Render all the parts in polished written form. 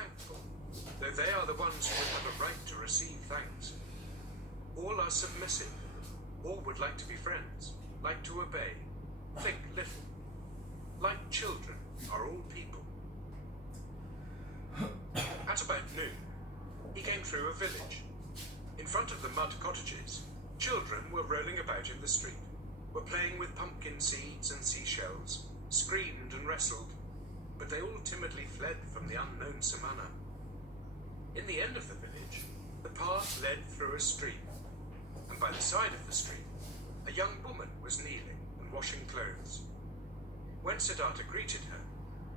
thankful, though they are the ones who would have a right to receive thanks. All are submissive, all would like to be friends, like to obey, think little. Like children are all people. At about noon, he came through a village. In front of the mud cottages, children were rolling about in the street, were playing with pumpkin seeds and seashells, screamed and wrestled, but they all timidly fled from the unknown Samana. In the end of the village, the path led through a stream, and by the side of the stream, a young woman was kneeling and washing clothes. When Siddhartha greeted her,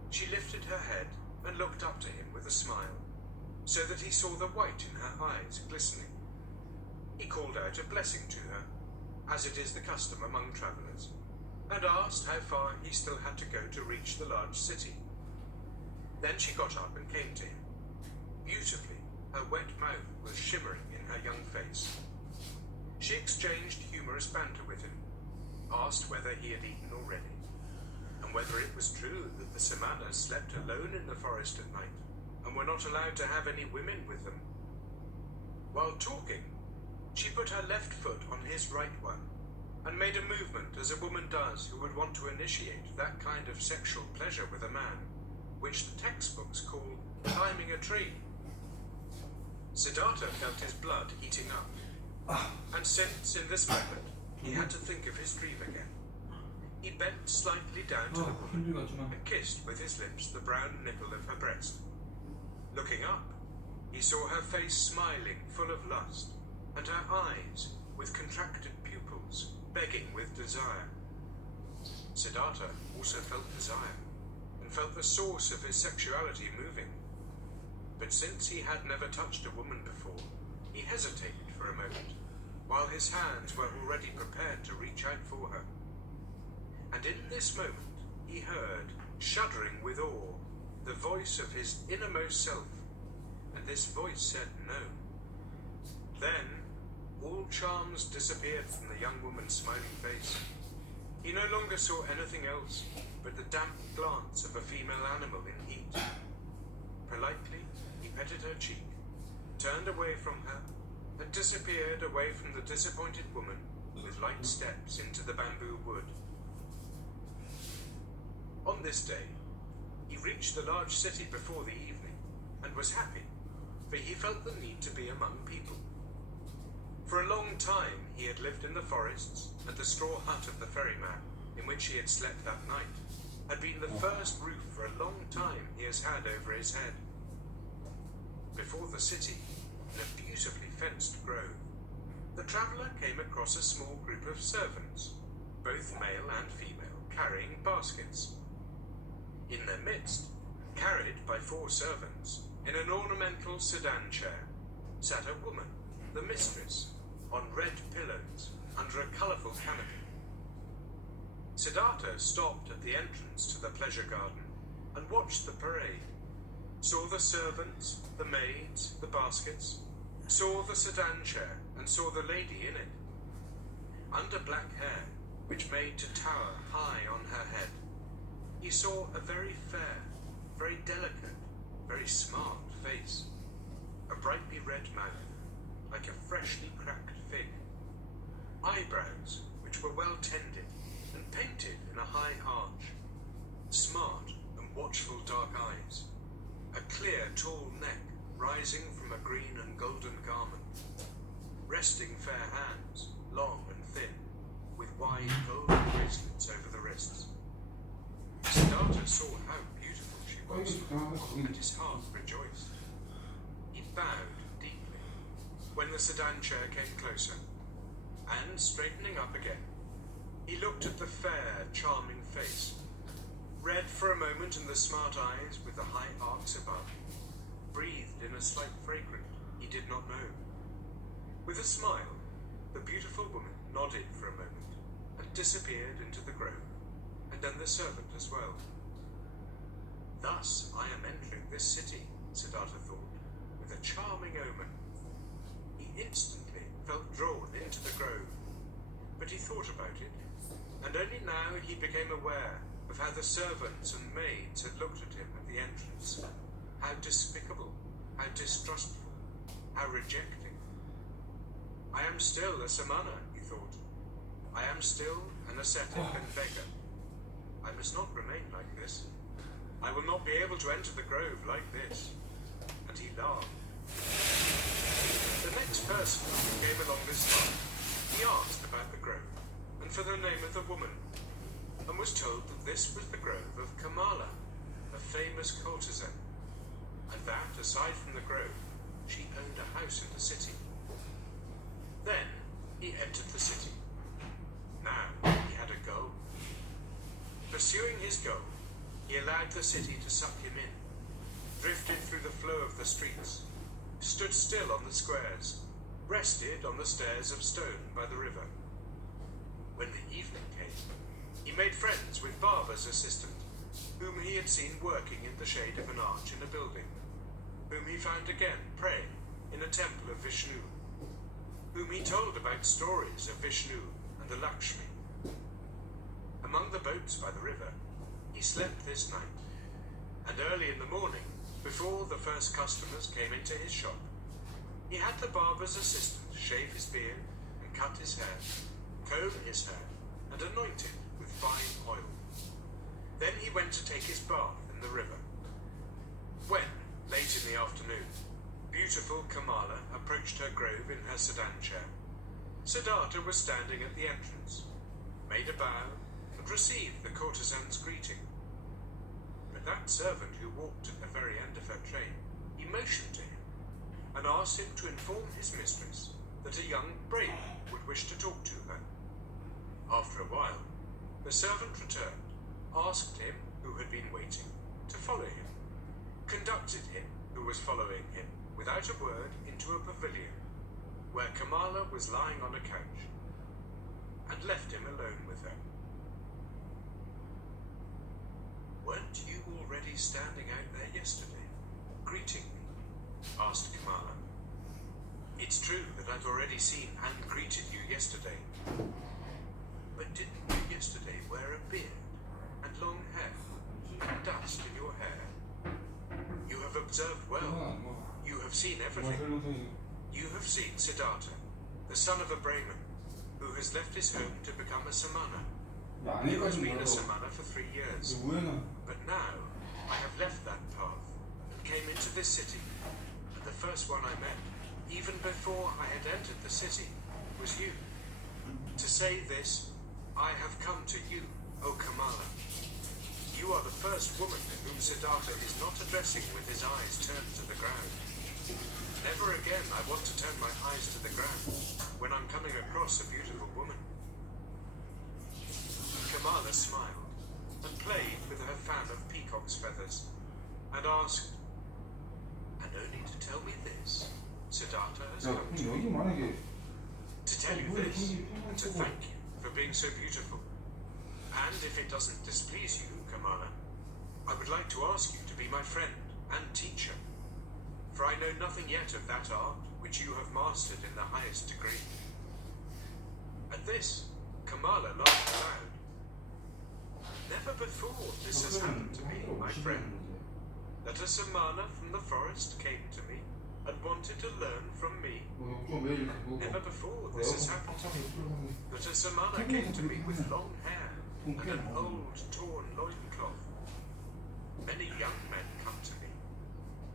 she lifted her head and looked up to him with a smile, so that he saw the white in her eyes glistening. He called out a blessing to her, as it is the custom among travellers, and asked how far he still had to go to reach the large city. Then she got up and came to him. Beautifully, her wet mouth was shimmering in her young face. She exchanged humorous banter with him, asked whether he had eaten already, and whether it was true that the Samanas slept alone in the forest at night, and were not allowed to have any women with them. While talking, she put her left foot on his right one, and made a movement as a woman does who would want to initiate that kind of sexual pleasure with a man, which the textbooks call climbing a tree. Siddhartha felt his blood heating up, and since in this moment he had to think of his dream again, he bent slightly down to the woman and kissed with his lips the brown nipple of her breast. Looking up, he saw her face smiling, full of lust, and her eyes, with contracted pupils, begging with desire. Siddhartha also felt desire, and felt the source of his sexuality moving. But since he had never touched a woman before, he hesitated for a moment, while his hands were already prepared to reach out for her. And in this moment, he heard, shuddering with awe, the voice of his innermost self, and this voice said no. Then, all charms disappeared from the young woman's smiling face. He no longer saw anything else but the damp glance of a female animal in heat. Politely, he petted her cheek, turned away from her, and disappeared away from the disappointed woman with light steps into the bamboo wood. On this day, he reached the large city before the evening, and was happy, for he felt the need to be among people. For a long time he had lived in the forests, and the straw hut of the ferryman, in which he had slept that night, had been the first roof for a long time he has had over his head. Before the city, in a beautifully fenced grove, the traveller came across a small group of servants, both male and female, carrying baskets. In their midst, carried by 4 servants, in an ornamental sedan chair, sat a woman, the mistress, on red pillows, under a colourful canopy. Siddhartha stopped at the entrance to the pleasure garden, and watched the parade, saw the servants, the maids, the baskets, saw the sedan chair, and saw the lady in it. Under black hair, which made to tower high on her head, he saw a very fair, very delicate, very smart face, a brightly red mouth, like a freshly cracked fig, eyebrows which were well tended and painted in a high arch, smart and watchful dark eyes, a clear tall neck rising from a green and golden garment, resting fair hands, long and thin, with wide golden bracelets over the wrists. Siddhartha saw how beautiful she was, and his heart rejoiced. He bowed deeply when the sedan chair came closer, and, straightening up again, he looked at the fair, charming face, read for a moment in the smart eyes with the high arcs above, breathed in a slight fragrance he did not know. With a smile, the beautiful woman nodded for a moment, and disappeared into the grove, and then the servant as well. Thus I am entering this city, Siddhartha thought, with a charming omen. He instantly felt drawn into the grove, but he thought about it, and only now he became aware of how the servants and maids had looked at him at the entrance, how despicable distrustful, how rejecting. I am still a samana, he thought. I am still an ascetic and beggar. I must not remain like this. I will not be able to enter the grove like this. And he laughed. The next person who came along this path, he asked about the grove, and for the name of the woman, and was told that this was the grove of Kamala, a famous courtesan, and that, aside from the grove, she owned a house in the city. Then he entered the city. Now he had a goal. Pursuing his goal, he allowed the city to suck him in, drifted through the flow of the streets, stood still on the squares, rested on the stairs of stone by the river. When the evening came, he made friends with Barber's assistant, whom he had seen working in the shade of an arch in a building, whom he found again praying in a temple of Vishnu, whom he told about stories of Vishnu and the Lakshmi. Among the boats by the river, he slept this night, and early in the morning, before the first customers came into his shop, he had the barber's assistant shave his beard and cut his hair, comb his hair, and anoint it with fine oil. Then he went to take his bath in the river. When, late in the afternoon, beautiful Kamala approached her grove in her sedan chair, Siddhartha was standing at the entrance, made a bow, and received the courtesan's greeting. But that servant who walked at the very end of her train, he motioned to him, and asked him to inform his mistress that a young brave would wish to talk to her. After a while, the servant returned, asked him, who had been waiting, to follow him, conducted him, who was following him, without a word, into a pavilion, where Kamala was lying on a couch, and left him alone with her. Weren't you already standing out there yesterday, greeting me? Asked Kamala. It's true that I've already seen and greeted you yesterday. But didn't you yesterday wear a beard and long hair and dust in your hair? You have observed well. You have seen everything. You have seen Siddhartha, the son of a Brahmin, who has left his home to become a samana. He has been a samana for 3 years. But now, I have left that path and came into this city, and the first one I met, even before I had entered the city, was you. To say this, I have come to you, O Kamala. You are the first woman whom Siddhartha is not addressing with his eyes turned to the ground. Never again I want to turn my eyes to the ground when I'm coming across a beautiful woman. Kamala smiled and played with her fan of peacock's feathers and asked, and only to tell me this, Siddhartha has come to me. To tell you this, and to thank you for being so beautiful. And if it doesn't displease you, Kamala, I would like to ask you to be my friend and teacher, for I know nothing yet of that art which you have mastered in the highest degree. At this, Kamala laughed aloud. Never before this has happened to me, my friend, that a samana from the forest came to me and wanted to learn from me. Never before this has happened to me, that a samana came to me with long hair and an old torn loincloth. Many young men come to me,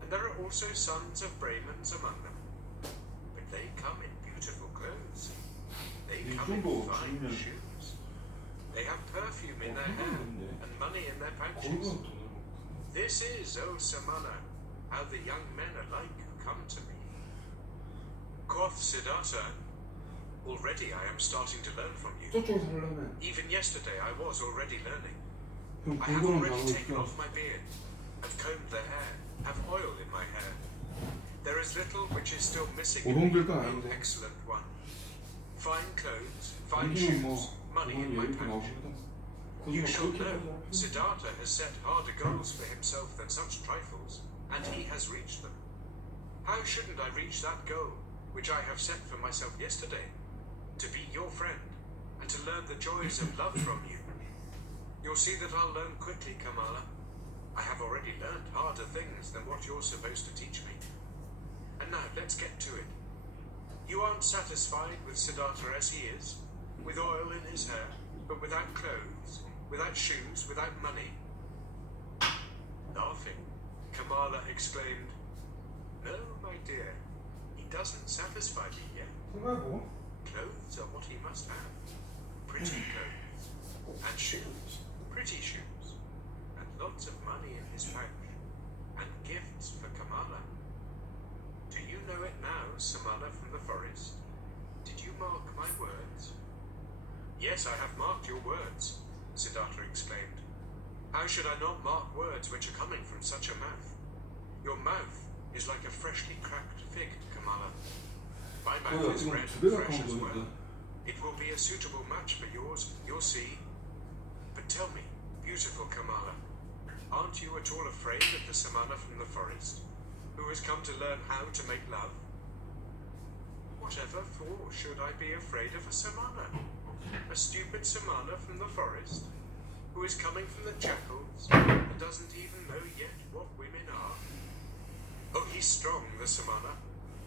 and there are also sons of Brahmins among them, but they come in beautiful clothes. They come in fine shoes. They have perfume in their hair and money in their pouches. This is, O Samana, how the young men alike come to me. Quoth Siddhartha, already I am starting to learn from you. Even yesterday I was already learning. I have already taken off my beard, have combed the hair, have oil in my hair. There is little which is still missing in me, O excellent one. Fine clothes, fine shoes, money in my pouch. You shall know, Siddhartha has set harder goals for himself than such trifles, and he has reached them. How shouldn't I reach that goal, which I have set for myself yesterday? To be your friend, and to learn the joys of love from you. You'll see that I'll learn quickly, Kamala. I have already learned harder things than what you're supposed to teach me. And now let's get to it. You aren't satisfied with Siddhartha as he is, with oil in his hair, but without clothes, without shoes, without money. Laughing, Kamala exclaimed, "No, my dear, he doesn't satisfy me yet. Clothes are what he must have. Pretty clothes, and shoes, pretty shoes, and lots of money in his pouch, and gifts for Kamala. Do you know it now, Samana from the forest? Did you mark my words?" "Yes, I have marked your words," Siddhartha exclaimed. "How should I not mark words which are coming from such a mouth? Your mouth is like a freshly cracked fig, Kamala. My mouth is red and fresh as well. It will be a suitable match for yours, you'll see. But tell me, beautiful Kamala, aren't you at all afraid of the Samana from the forest, who has come to learn how to make love?" "Whatever for should I be afraid of a Samana? A stupid Samana from the forest, who is coming from the jackals, and doesn't even know yet what women are? Oh, he's strong, the Samana,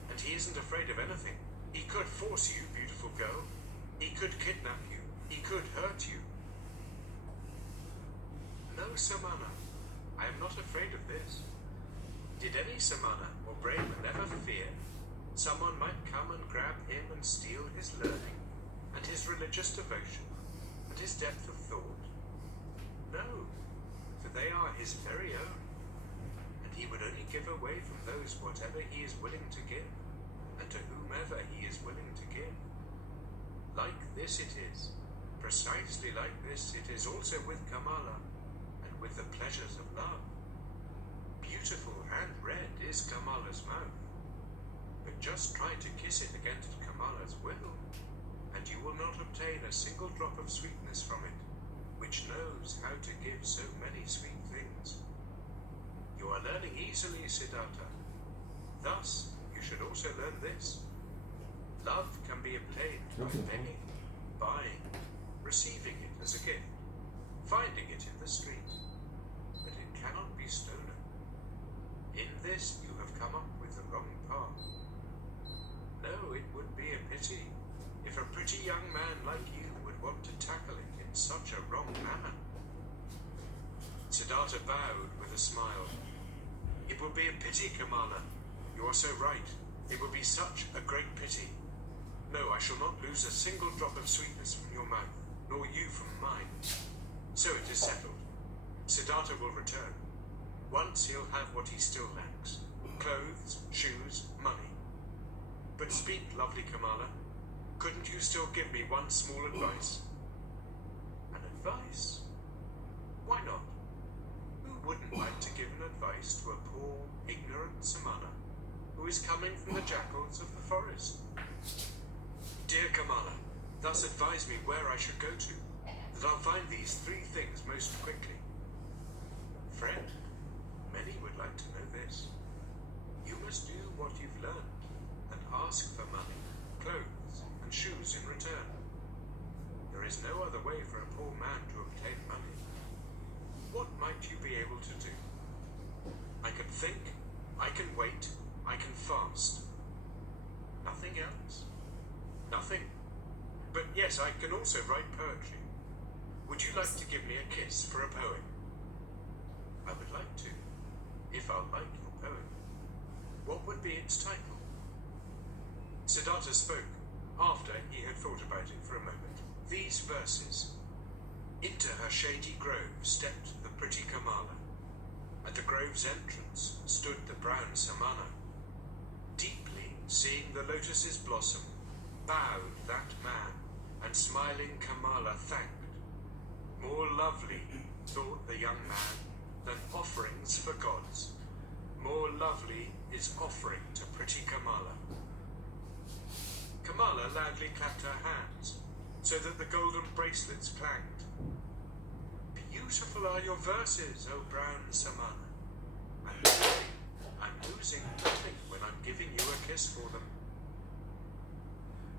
and he isn't afraid of anything. He could force you, beautiful girl. He could kidnap you. He could hurt you." "No, Samana, I am not afraid of this. Did any Samana or Brahman ever fear someone might come and grab him and steal his learning, and his religious devotion, and his depth of thought? No, for they are his very own, and he would only give away from those whatever he is willing to give, and to whomever he is willing to give. Like this it is, precisely like this it is also with Kamala, and with the pleasures of love. Beautiful and red is Kamala's mouth, but just try to kiss it against Kamala's will, and you will not obtain a single drop of sweetness from it, which knows how to give so many sweet things. You are learning easily, Siddhartha. Thus, you should also learn this. Love can be obtained by begging, buying, receiving it as a gift, finding it in the street, but it cannot be stolen. In this you have come up with the wrong path. No, it would be a pity if a pretty young man like you would want to tackle it in such a wrong manner." Siddhartha bowed with a smile. "It will be a pity, Kamala. You are so right. It will be such a great pity. No, I shall not lose a single drop of sweetness from your mouth, nor you from mine. So it is settled. Siddhartha will return. Once he'll have what he still lacks: clothes, shoes, money. But speak, lovely Kamala. Couldn't you still give me one small advice?" "An advice? Why not? Who wouldn't like to give an advice to a poor, ignorant Samana, who is coming from the jackals of the forest? Dear Kamala, thus advise me where I should go to, that I'll find these 3 things most quickly." "Friend, many would like to know this. You must do what you've learned, and ask for money, clothes, and shoes in return. There is no other way for a poor man to obtain money. What might you be able to do?" "I can think, I can wait, I can fast. Nothing else?" "Nothing. But yes, I can also write poetry. Would you like to give me a kiss for a poem?" "I would like to, if I'll like your poem. What would be its title?" Siddhartha spoke, after he had thought about it for a moment, these verses. "Into her shady grove stepped the pretty Kamala. At the grove's entrance stood the brown Samana. Deeply seeing the lotus's blossom, bowed that man, and smiling Kamala thanked. More lovely, thought the young man, than offerings for gods. More lovely is offering to pretty Kamala." Kamala loudly clapped her hands, so that the golden bracelets clanged. "Beautiful are your verses, O brown Samana, and really, I'm losing nothing when I'm giving you a kiss for them."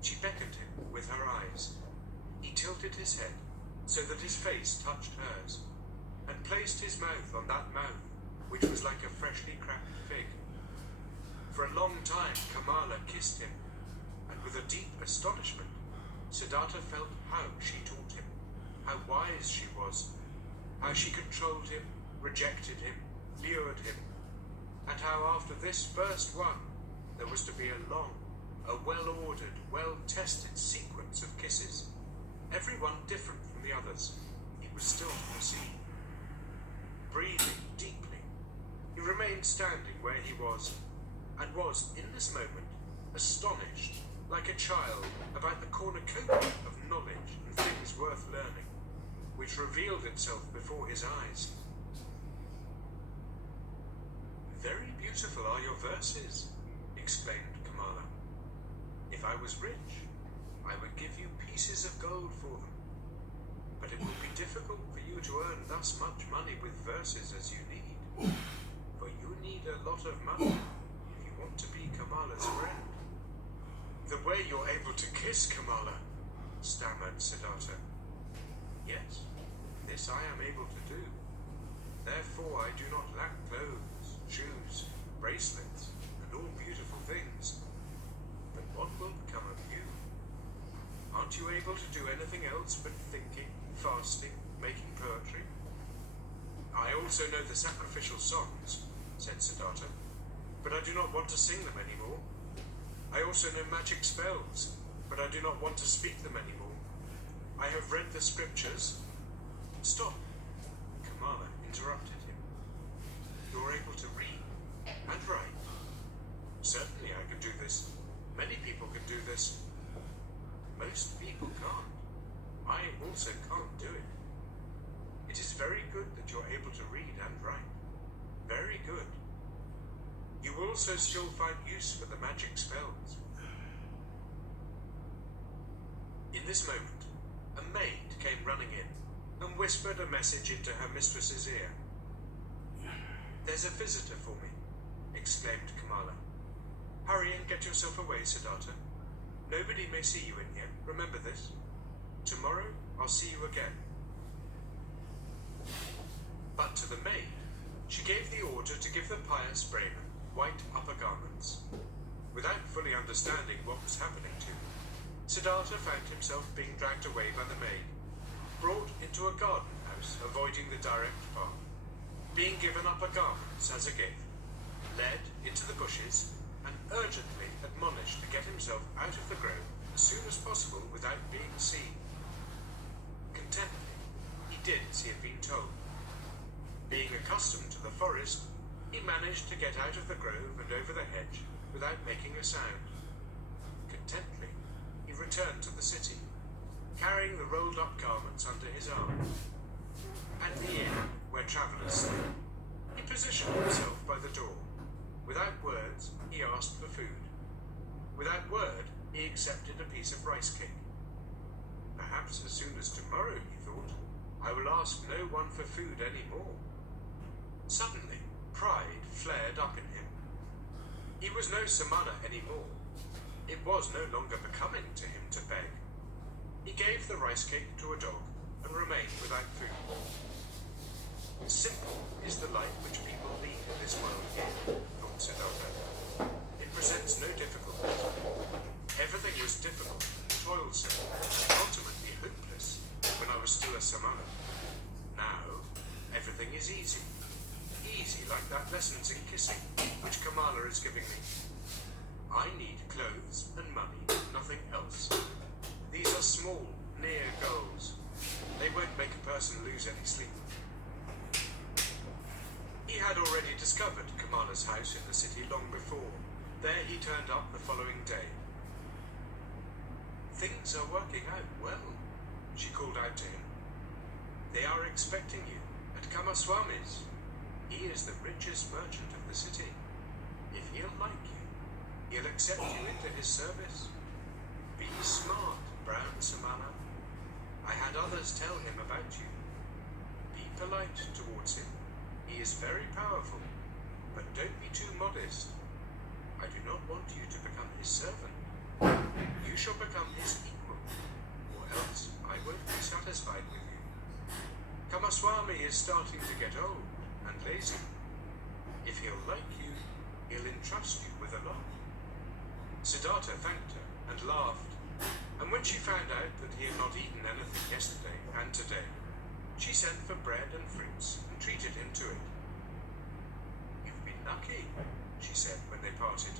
She beckoned him with her eyes. He tilted his head, so that his face touched hers, and placed his mouth on that mouth which was like a freshly cracked fig. For a long time, Kamala kissed him, and with a deep astonishment, Siddhartha felt how she taught him, how wise she was, how she controlled him, rejected him, lured him, and how after this first one, there was to be a long, a well-ordered, well-tested sequence of kisses, every one different from the others. He was still to proceed. Breathing deeply, he remained standing where he was, and was, in this moment, astonished, like a child, about the cornucopia of knowledge and things worth learning, which revealed itself before his eyes. "Very beautiful are your verses," exclaimed Kamala. "If I was rich, I would give you pieces of gold for them. But it will be difficult for you to earn thus much money with verses as you need, for you need a lot of money if you want to be Kamala's friend." "The way you're able to kiss Kamala," stammered Siddhartha. "Yes, this I am able to do. Therefore I do not lack clothes, shoes, bracelets, and all beautiful things. But what will become of you? Aren't you able to do anything else but thinking, fasting, making poetry?" "I also know the sacrificial songs," said Siddhartha, "but I do not want to sing them anymore. I also know magic spells, but I do not want to speak them anymore. I have read the scriptures." "Stop," Kamala interrupted him. "You're able to read and write." "Certainly I can do this. Many people can do this." "Most people can't. I also can't do it. It is very good that you're able to read and write. Very good. You also still find use for the magic spells." In this moment, a maid came running in and whispered a message into her mistress's ear. "There's a visitor for me," exclaimed Kamala. "Hurry and get yourself away, Siddhartha. Nobody may see you in here. Remember this. Tomorrow I'll see you again." But to the maid, she gave the order to give the pious Brahmin white upper garments. Without fully understanding what was happening to him, Siddhartha found himself being dragged away by the maid, brought into a garden house avoiding the direct path, being given upper garments as a gift, led into the bushes, and urgently admonished to get himself out of the grove as soon as possible without being seen. Contentedly, he did as he had been told. Being accustomed to the forest, he managed to get out of the grove and over the hedge without making a sound. Contentedly, he returned to the city, carrying the rolled-up garments under his arm. At the inn where travellers stay, he positioned himself by the door. Without words, he asked for food. Without word, he accepted a piece of rice cake. Perhaps as soon as tomorrow, he thought, I will ask no one for food any more. Suddenly, pride flared up in him. He was no samana anymore. It was no longer becoming to him to beg. He gave the rice cake to a dog and remained without food. Simple is the life which people lead in this world here, thought Siddhartha. It presents no difficulties. Everything was difficult, toilsome, ultimately hopeless when I was still a samana. Now, everything is easy. Easy like that lessons in kissing, which Kamala is giving me. I need clothes and money, nothing else. These are small, near goals. They won't make a person lose any sleep. He had already discovered Kamala's house in the city long before. There he turned up the following day. Things are working out well, she called out to him. They are expecting you at Kamaswami's. He is the richest merchant of the city. If he'll like you, he'll accept you into his service. Be smart, brown samana. I had others tell him about you. Be polite towards him. He is very powerful, but don't be too modest. I do not want you to become his servant. You shall become his equal, or else I won't be satisfied with you. Kamaswami is starting to get old and lazy. If he'll like you, he'll entrust you with a lot. Siddhartha thanked her and laughed, and when she found out that he had not eaten anything yesterday and today, she sent for bread and fruits and treated him to it. "You've been lucky," she said when they parted.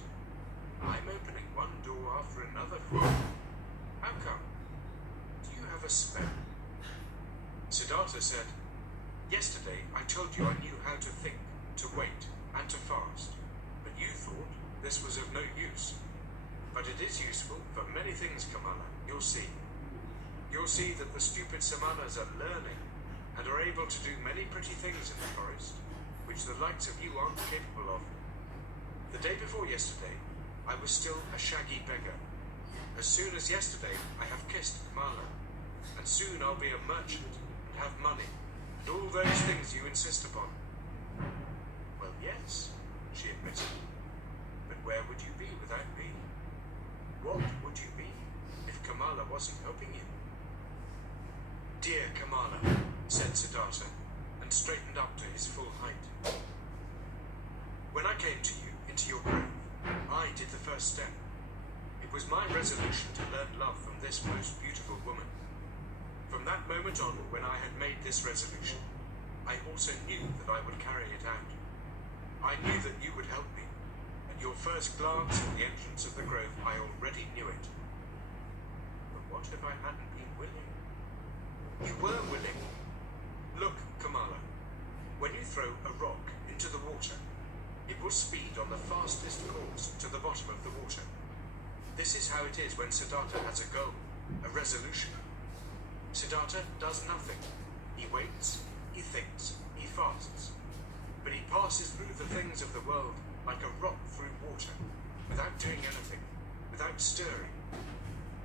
"I'm opening one door after another for you. How come? Do you have a spell?" Siddhartha said, "Yesterday I told you I knew how to think, to wait, and to fast, but you thought this was of no use. But it is useful for many things, Kamala. You'll see. You'll see that the stupid samanas are learning and are able to do many pretty things in the forest, which the likes of you aren't capable of. The day before yesterday, I was still a shaggy beggar. As soon as yesterday, I have kissed Kamala, and soon I'll be a merchant and have money, and all those things you insist upon." "Well, yes," she admitted, "but where would you be without me? What would you be if Kamala wasn't helping you?" "Dear Kamala," said Siddhartha, and straightened up to his full height. "When I came to you, into your grave, I did the first step. It was my resolution to learn love from this most beautiful woman. From that moment on, when I had made this resolution, I also knew that I would carry it out. I knew that you would help me. At your first glance at the entrance of the grove, I already knew it. But what if I hadn't been willing? You were willing. Look, Kamala, when you throw a rock into the water, it will speed on the fastest course to the bottom of the water. This is how it is when Siddhartha has a goal, a resolution. Siddhartha does nothing. He waits, he thinks, he fasts. But he passes through the things of the world like a rock through water, without doing anything, without stirring.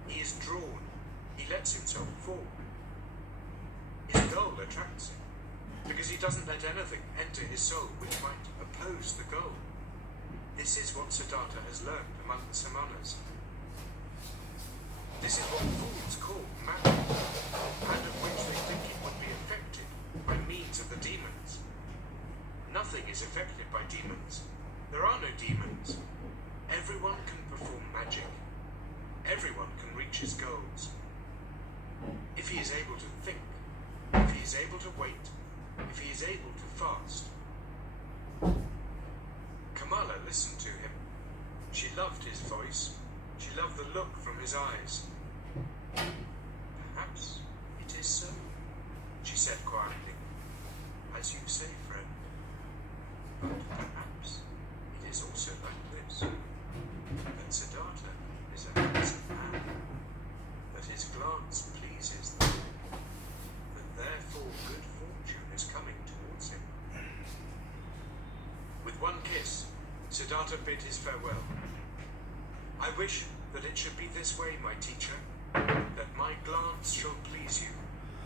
He is drawn. He lets himself fall. His goal attracts him, because he doesn't let anything enter his soul which might oppose the goal. This is what Siddhartha has learned among the samanas. This is what fools call magic, and of which they think it would be affected by means of the demons. Nothing is affected by demons. There are no demons. Everyone can perform magic. Everyone can reach his goals. If he is able to think, if he is able to wait, if he is able to fast." Kamala listened to him. She loved his voice. She loved the look from his eyes. "Perhaps it is so," she said quietly. "As you say, friend. But perhaps it is also like this, that Siddhartha is a handsome man, that his glance pleases them, that therefore good fortune is coming towards him." With one kiss, Siddhartha bid his farewell. "I wish that it should be this way, my teacher, that my glance shall please you,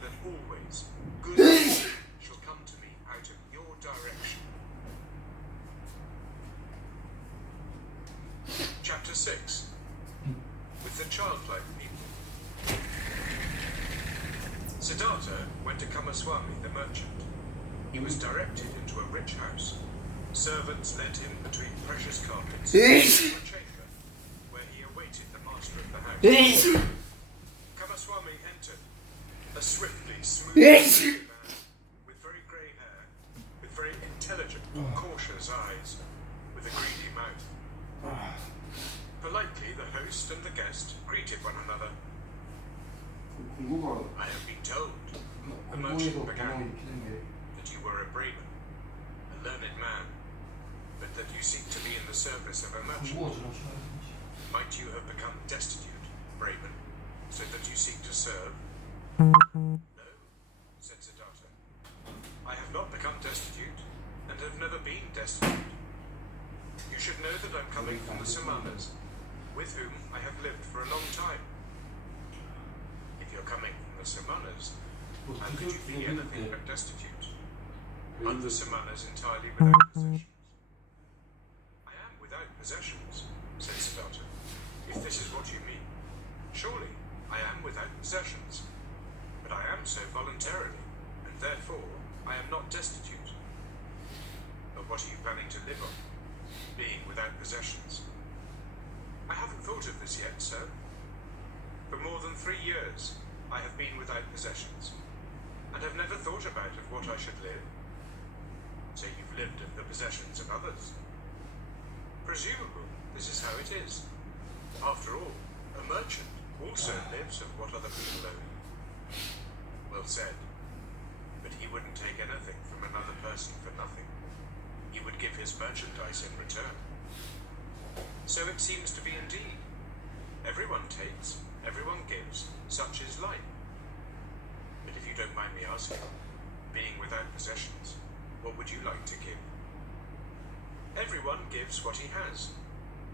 that always good fortune shall come to me out of your direction." Chapter 6. With the childlike people. Siddhartha went to Kamaswami the merchant. He was directed into a rich house. Servants led him between precious carpets to a chamber, where he awaited the master of the house. Kamaswami entered, a swiftly smooth man with very grey hair, with very intelligent, cautious eyes, with a greedy mouth. Politely, the host and the guest greeted one another. "I have been told," the merchant began, "that you were a Brahmin, a learned man, but that you seek to be in the service of a merchant. Might you have become destitute, Brahmin, so that you seek to serve?" "No," said Siddhartha. "I have not become destitute, and have never been destitute. You should know that I'm coming from the samanas, with whom I have lived for a long time." "If you're coming from the samanas, how could you be anything but destitute? Aren't the samanas entirely without possessions?" "I am without possessions," said Siddhartha, "if this is what you mean. Surely I am without possessions, but I am so voluntarily, and therefore I am not destitute." "But what are you planning to live on, being without possessions. I haven't thought of this yet, sir. For more than 3 years, I have been without possessions, and have never thought about of what I should live. So you've lived of the possessions of others. Presumably, this is how it is. After all, a merchant also lives of what other people own. Well said. But he wouldn't take anything from another person for nothing. He would give his merchandise in return. So it seems to be indeed. Everyone takes, everyone gives, such is life. But if you don't mind me asking, being without possessions, what would you like to give? Everyone gives what he has.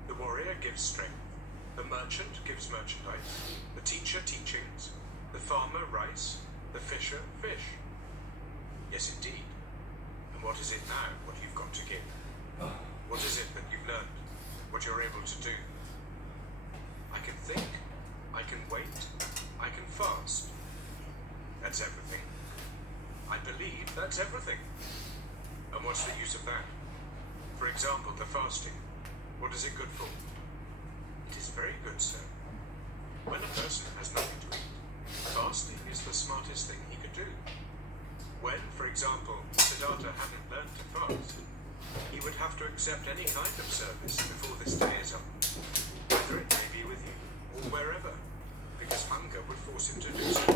The warrior gives strength, the merchant gives merchandise, the teacher teachings, the farmer rice, the fisher fish. Yes, indeed. And what is it now, what you've got to give? What is it that you've learned, what you're able to do? I can think, I can wait, I can fast. That's everything. I believe that's everything. And what's the use of that? For example, the fasting. What is it good for? It is very good, sir. When a person has nothing to eat, fasting is the smartest thing he could do. When, for example, Siddhartha hadn't learned to fast, he would have to accept any kind of service before this day is up, whether it may be with you or wherever, because hunger would force him to do so.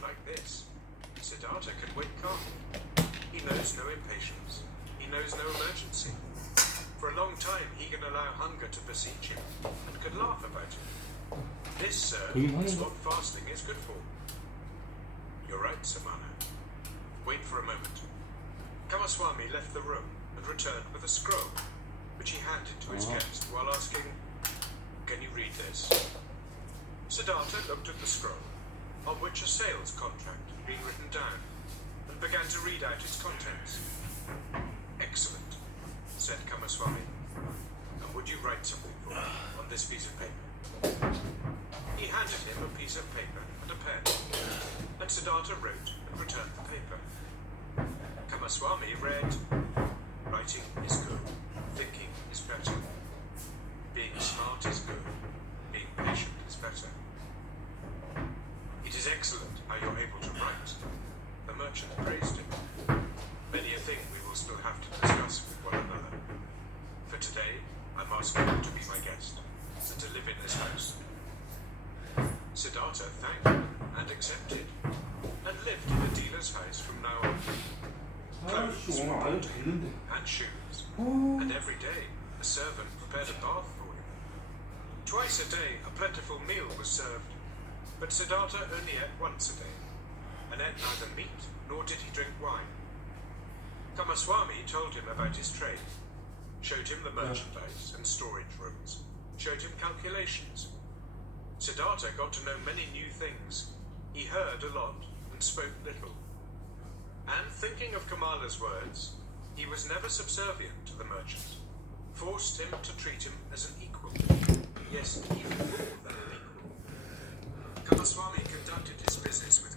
Like this, Siddhartha can wait calmly. He knows no impatience. He knows no emergency. For a long time, he can allow hunger to besiege him and could laugh about it. This, sir, is what fasting is good for. You're right, Samana. Wait for a moment. Kamaswami left the room and returned with a scroll, which he handed to his guest while asking, "Can you read this?" Siddhartha looked at the scroll, on which a sales contract had been written down, and began to read out its contents. "Excellent," said Kamaswami. "And would you write something for me on this piece of paper?" He handed him a piece of paper and a pen, and Siddhartha wrote and returned the paper. Kamaswami read, "Writing is good, thinking is better. Being smart is good, being patient is better. It is excellent how you're able to write." The merchant praised him. "Many a thing we will still have to discuss with one another. For today, I'm asking you to be my guest, and to live in this house." Siddhartha thanked and accepted, and lived in the dealer's house from now on. Clothes were brought him, and shoes, and every day a servant prepared a bath for him. Twice a day a plentiful meal was served, but Siddhartha only ate once a day, and ate neither meat nor did he drink wine. Kamaswami told him about his trade, showed him the merchandise and storage rooms, showed him calculations. Siddhartha got to know many new things. He heard a lot and spoke little. And thinking of Kamala's words, he was never subservient to the merchant, forced him to treat him as an equal. Yes, even more than an equal. Kamaswami conducted his business with